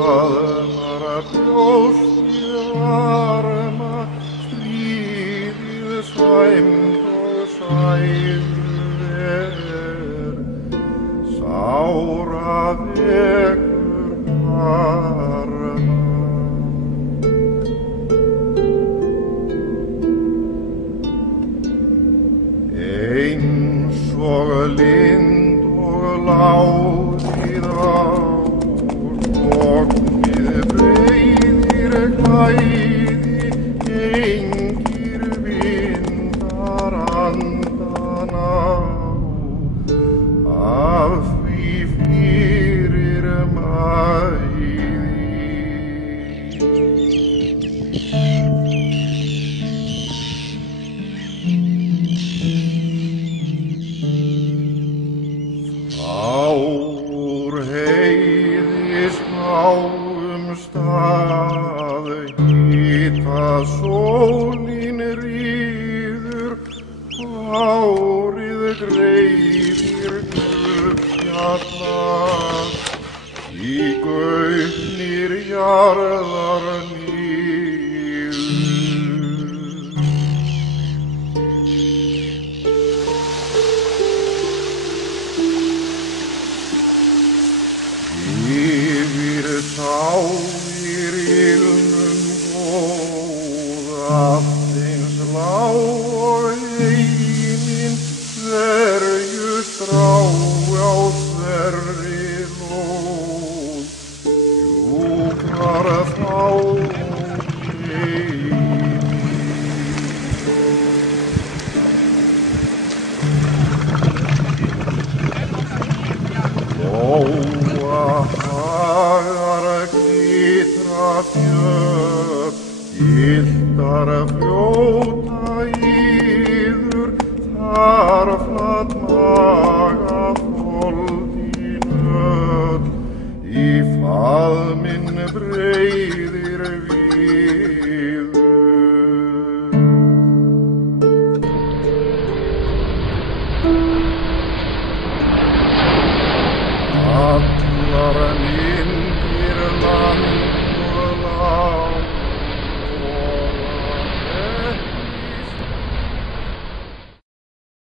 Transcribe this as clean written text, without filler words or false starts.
faðmar brjóstið varma, stríðið sæmd og sæður er, sára vekur harma. Eins og lind og lágið ár, lognið breiðir klæði, engir vindar andan á, af því fyrir mæði. Úr heiði smáum stað, hita sólin ríður, árið greiðir gullfjallar, í gaupnir jarðar niður. Yfir sáir ilmum góða, eins lág og heiminn, þverjustrá á þverri lóð, hjúkrar þá heiminn. Hagar glitra fjöll, gylltar fljóta yður, þar flatt maga fold í nöll, í faðminn breiðir víður. Allar